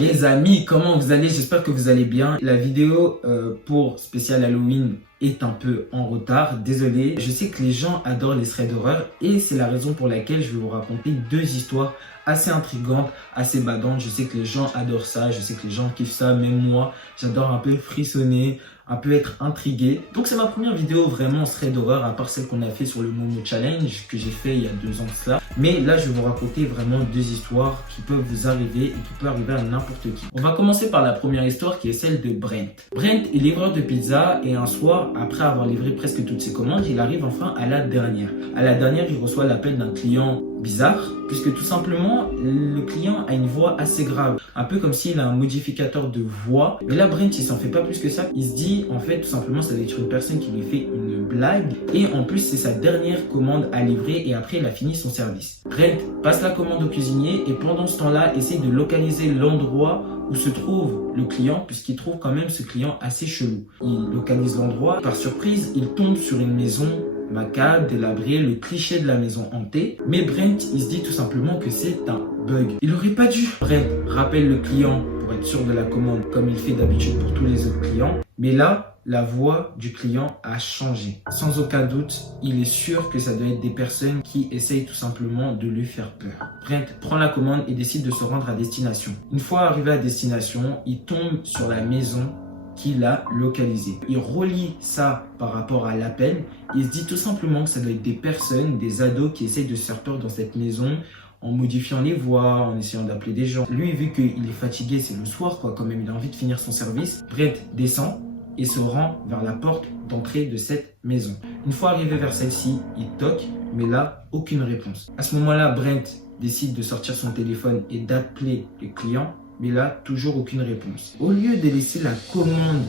Les amis, comment vous allez? J'espère que vous allez bien. La vidéo pour spécial Halloween est un peu en retard, désolé. Je sais que les gens adorent les threads d'horreur et c'est la raison pour laquelle je vais vous raconter deux histoires assez intrigantes, assez badantes. Je sais que les gens adorent ça, je sais que les gens kiffent ça, même moi, j'adore un peu frissonner, un peu être intrigué. Donc c'est ma première vidéo vraiment en thread d'horreur, à part celle qu'on a fait sur le Momo Challenge que j'ai fait il y a 2 ans de cela. Mais là, je vais vous raconter vraiment deux histoires qui peuvent vous arriver et qui peuvent arriver à n'importe qui. On va commencer par la première histoire qui est celle de Brent. Brent est livreur de pizza et un soir, après avoir livré presque toutes ses commandes, il arrive enfin à la dernière. À la dernière, il reçoit l'appel d'un client bizarre, puisque tout simplement, le client a une voix assez grave. Un peu comme s'il a un modificateur de voix. Mais là, Brent, il s'en fait pas plus que ça. Il se dit, en fait, tout simplement, ça doit être une personne qui lui fait une blague. Et en plus, c'est sa dernière commande à livrer et après, il a fini son service. Brent passe la commande au cuisinier et pendant ce temps-là, essaie de localiser l'endroit où se trouve le client, puisqu'il trouve quand même ce client assez chelou. Il localise l'endroit. Par surprise, il tombe sur une maison macabre, délabrée, le cliché de la maison hantée. Mais Brent, il se dit tout simplement que c'est un bug. Il aurait pas dû. Brent rappelle le client pour être sûr de la commande, comme il fait d'habitude pour tous les autres clients. Mais là, la voix du client a changé. Sans aucun doute, il est sûr que ça doit être des personnes qui essayent tout simplement de lui faire peur. Brent prend la commande et décide de se rendre à destination. Une fois arrivé à destination, il tombe sur la maison qu'il a localisée. Il relie ça par rapport à l'appel. Il se dit tout simplement que ça doit être des personnes, des ados qui essayent de se faire peur dans cette maison en modifiant les voix, en essayant d'appeler des gens. Lui, vu qu'il est fatigué, c'est le soir, quoi, quand même, il a envie de finir son service. Brent descend et se rend vers la porte d'entrée de cette maison. Une fois arrivé vers celle-ci, il toque, mais là, aucune réponse. À ce moment-là, Brent décide de sortir son téléphone et d'appeler le client, mais là, toujours aucune réponse. Au lieu de laisser la commande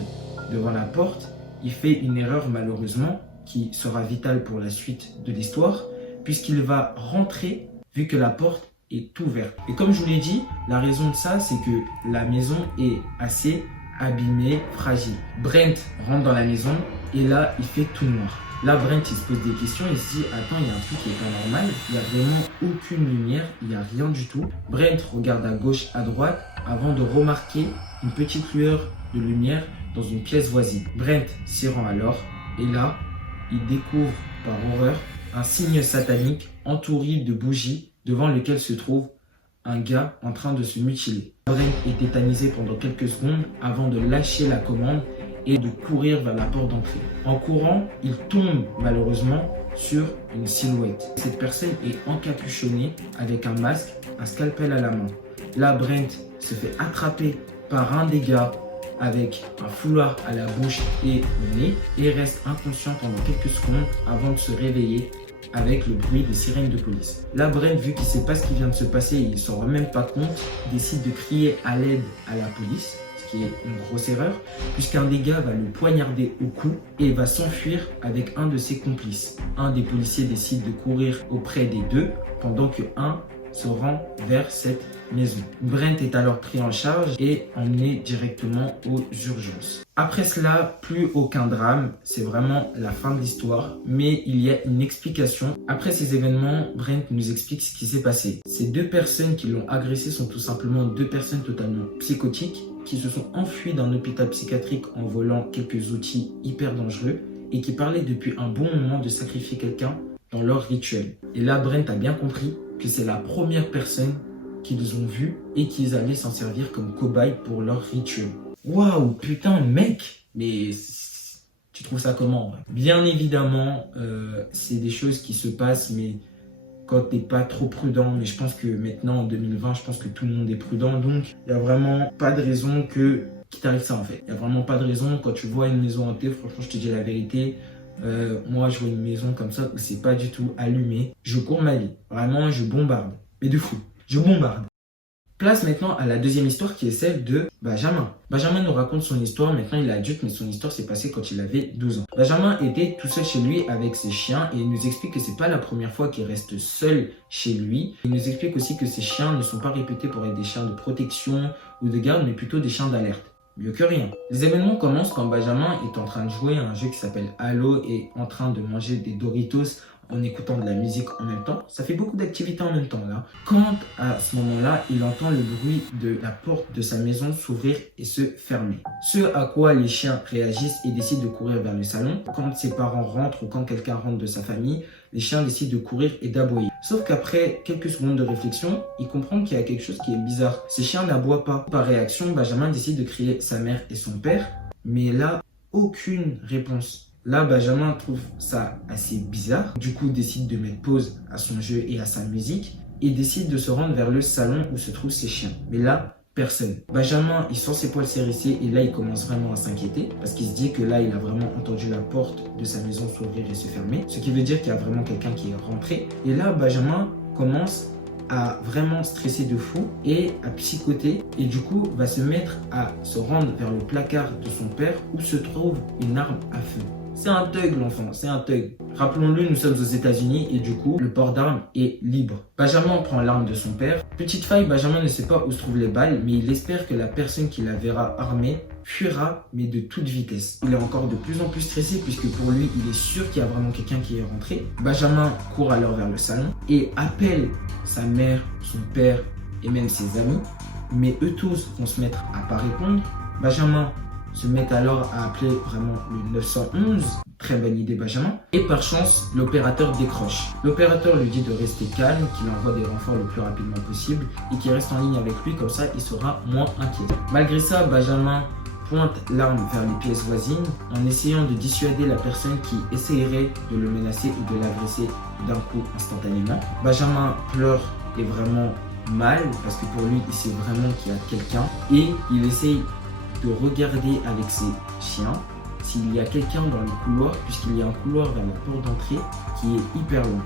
devant la porte, il fait une erreur malheureusement qui sera vitale pour la suite de l'histoire, puisqu'il va rentrer vu que la porte est ouverte. Et comme je vous l'ai dit, la raison de ça, c'est que la maison est assez abîmée, fragile. Brent rentre dans la maison et là, il fait tout noir. Là, Brent, il se pose des questions, il se dit « Attends, il y a un truc qui est pas normal, il n'y a vraiment aucune lumière, il n'y a rien du tout. » Brent regarde à gauche, à droite, avant de remarquer une petite lueur de lumière dans une pièce voisine. Brent s'y rend alors, et là, il découvre par horreur un signe satanique entouré de bougies devant lequel se trouve un gars en train de se mutiler. Brent est tétanisé pendant quelques secondes avant de lâcher la commande et de courir vers la porte d'entrée. En courant, il tombe malheureusement sur une silhouette. Cette personne est encapuchonnée avec un masque, un scalpel à la main. Là, Brent se fait attraper par un des gars avec un foulard à la bouche et au nez et reste inconscient pendant quelques secondes avant de se réveiller avec le bruit des sirènes de police. Là, Brent, vu qu'il ne sait pas ce qui vient de se passer, il ne s'en rend même pas compte, décide de crier à l'aide à la police, ce qui est une grosse erreur, puisqu'un des gars va le poignarder au cou et va s'enfuir avec un de ses complices. Un des policiers décide de courir auprès des deux, pendant que un se rend vers cette maison. Brent est alors pris en charge et emmené directement aux urgences. Après cela, plus aucun drame, c'est vraiment la fin de l'histoire, mais il y a une explication. Après ces événements, Brent nous explique ce qui s'est passé. Ces deux personnes qui l'ont agressé sont tout simplement deux personnes totalement psychotiques qui se sont enfuies d'un hôpital psychiatrique en volant quelques outils hyper dangereux et qui parlaient depuis un bon moment de sacrifier quelqu'un dans leur rituel. Et là, Brent a bien compris que c'est la première personne qu'ils ont vue et qu'ils allaient s'en servir comme cobaye pour leur rituel. Waouh, putain, mec! Mais tu trouves ça comment? Bien évidemment, c'est des choses qui se passent, mais quand t'es pas trop prudent. Mais je pense que maintenant, en 2020, je pense que tout le monde est prudent. Donc, il n'y a vraiment pas de raison qu'il t'arrive ça, en fait. Il n'y a vraiment pas de raison. Quand tu vois une maison hantée, franchement, je te dis la vérité. Moi, je vois une maison comme ça où c'est pas du tout allumé. Je cours ma vie. Vraiment, je bombarde. Mais de fou. Je bombarde. Place maintenant à la deuxième histoire qui est celle de Benjamin. Benjamin nous raconte son histoire. Maintenant, il est adulte, mais son histoire s'est passée quand il avait 12 ans. Benjamin était tout seul chez lui avec ses chiens et il nous explique que c'est pas la première fois qu'il reste seul chez lui. Il nous explique aussi que ces chiens ne sont pas réputés pour être des chiens de protection ou de garde, mais plutôt des chiens d'alerte. Mieux que rien. Les événements commencent quand Benjamin est en train de jouer à un jeu qui s'appelle Halo et en train de manger des Doritos en écoutant de la musique en même temps. Ça fait beaucoup d'activités en même temps là. Quand à ce moment-là, il entend le bruit de la porte de sa maison s'ouvrir et se fermer. Ce à quoi les chiens réagissent et décident de courir vers le salon. Quand ses parents rentrent ou quand quelqu'un rentre de sa famille, les chiens décident de courir et d'aboyer. Sauf qu'après quelques secondes de réflexion, il comprend qu'il y a quelque chose qui est bizarre. Ces chiens n'aboient pas. Par réaction, Benjamin décide de crier sa mère et son père, mais là, aucune réponse. Là, Benjamin trouve ça assez bizarre. Du coup, décide de mettre pause à son jeu et à sa musique et décide de se rendre vers le salon où se trouvent ses chiens. Mais là, personne. Benjamin, il sent ses poils s'hérisser et là, il commence vraiment à s'inquiéter parce qu'il se dit que là, il a vraiment entendu la porte de sa maison s'ouvrir et se fermer. Ce qui veut dire qu'il y a vraiment quelqu'un qui est rentré. Et là, Benjamin commence à vraiment stresser de fou et à psychoter et du coup va se mettre à se rendre vers le placard de son père où se trouve une arme à feu. C'est un thug l'enfant, c'est un thug. Rappelons-le, nous sommes aux États-Unis et du coup, le port d'armes est libre. Benjamin prend l'arme de son père. Petite faille, Benjamin ne sait pas où se trouvent les balles, mais il espère que la personne qui la verra armée fuira, mais de toute vitesse. Il est encore de plus en plus stressé puisque pour lui, il est sûr qu'il y a vraiment quelqu'un qui est rentré. Benjamin court alors vers le salon et appelle sa mère, son père et même ses amis. Mais eux tous vont se mettre à pas répondre. Benjamin se met alors à appeler vraiment le 911. Très bonne idée Benjamin. Et par chance, l'opérateur décroche. L'opérateur lui dit de rester calme, qu'il envoie des renforts le plus rapidement possible et qu'il reste en ligne avec lui, comme ça il sera moins inquiet. Malgré ça, Benjamin pointe l'arme vers les pièces voisines en essayant de dissuader la personne qui essayerait de le menacer ou de l'agresser d'un coup instantanément. Benjamin pleure et vraiment mal parce que pour lui, il sait vraiment qu'il y a quelqu'un et il essaye de regarder avec ses chiens s'il y a quelqu'un dans le couloir puisqu'il y a un couloir vers la porte d'entrée qui est hyper long.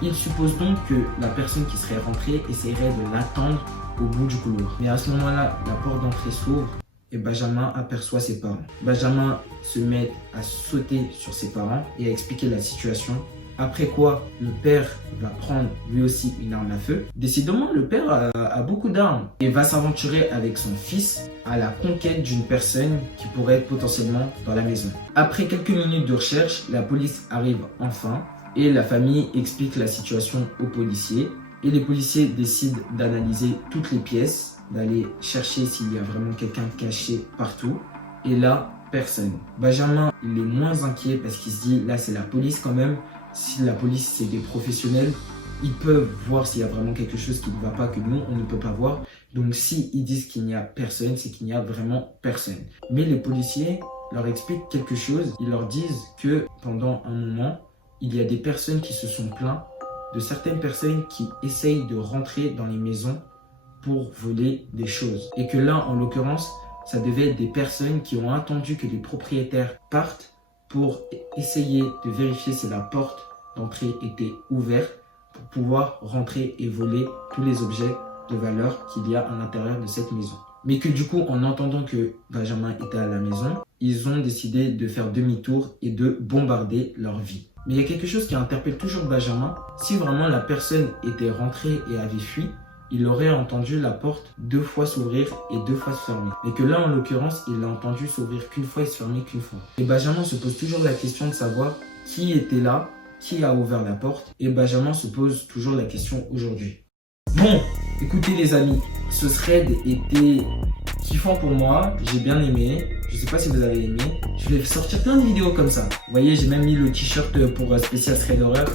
Il suppose donc que la personne qui serait rentrée essaierait de l'attendre au bout du couloir. Mais à ce moment-là, la porte d'entrée s'ouvre et Benjamin aperçoit ses parents. Benjamin se met à sauter sur ses parents et à expliquer la situation. Après quoi, le père va prendre lui aussi une arme à feu. Décidément, le père a beaucoup d'armes et va s'aventurer avec son fils à la conquête d'une personne qui pourrait être potentiellement dans la maison. Après quelques minutes de recherche, la police arrive enfin et la famille explique la situation aux policiers. Et les policiers décident d'analyser toutes les pièces, d'aller chercher s'il y a vraiment quelqu'un caché partout. Et là, personne. Benjamin, il est moins inquiet parce qu'il se dit, là c'est la police quand même. Si la police c'est des professionnels, ils peuvent voir s'il y a vraiment quelque chose qui ne va pas que nous, on ne peut pas voir. Donc s'ils disent qu'il n'y a personne, c'est qu'il n'y a vraiment personne. Mais les policiers leur expliquent quelque chose. Ils leur disent que pendant un moment, il y a des personnes qui se sont plaintes de certaines personnes qui essayent de rentrer dans les maisons pour voler des choses. Et que là, en l'occurrence, ça devait être des personnes qui ont attendu que les propriétaires partent pour essayer de vérifier si la porte d'entrée était ouverte pour pouvoir rentrer et voler tous les objets de valeur qu'il y a à l'intérieur de cette maison. Mais que du coup, en entendant que Benjamin était à la maison, ils ont décidé de faire demi-tour et de bombarder leur vie. Mais il y a quelque chose qui interpelle toujours Benjamin. Si vraiment la personne était rentrée et avait fui, il aurait entendu la porte 2 fois s'ouvrir et 2 fois se fermer. Mais que là, en l'occurrence, il l'a entendu s'ouvrir qu'une fois et se fermer qu'une fois. Et Benjamin se pose toujours la question de savoir qui était là, qui a ouvert la porte. Et Benjamin se pose toujours la question aujourd'hui. Bon, écoutez les amis, ce thread était kiffant pour moi, j'ai bien aimé. Je sais pas si vous avez aimé. Je vais sortir plein de vidéos comme ça. Vous voyez, j'ai même mis le t-shirt pour spécial thread horreur.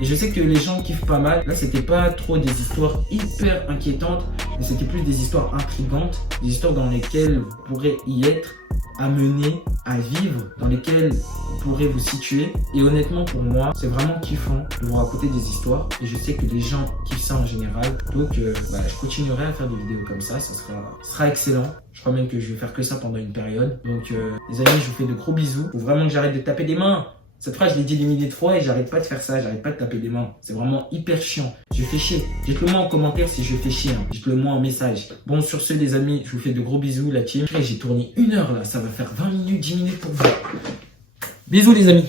Et je sais que les gens kiffent pas mal. Là, c'était pas trop des histoires hyper inquiétantes, mais c'était plus des histoires intrigantes, des histoires dans lesquelles vous pourrez y être amené à vivre, dans lesquelles vous pourrez vous situer. Et honnêtement, pour moi, c'est vraiment kiffant de vous raconter des histoires. Et je sais que les gens kiffent ça en général. Donc, je continuerai à faire des vidéos comme ça. Ça sera excellent. Je crois même que je vais faire que ça pendant une période. Donc, les amis, je vous fais de gros bisous. Faut vraiment que j'arrête de taper des mains. Cette phrase, je l'ai dit des milliers de fois et j'arrête pas de faire ça, j'arrête pas de taper des mains. C'est vraiment hyper chiant. Je fais chier. Dites-le moi en commentaire si je fais chier. Dites-le moi en message. Bon, sur ce, les amis, je vous fais de gros bisous, la team. J'ai tourné 1 heure là, ça va faire 20 minutes, 10 minutes pour vous. Bisous, les amis.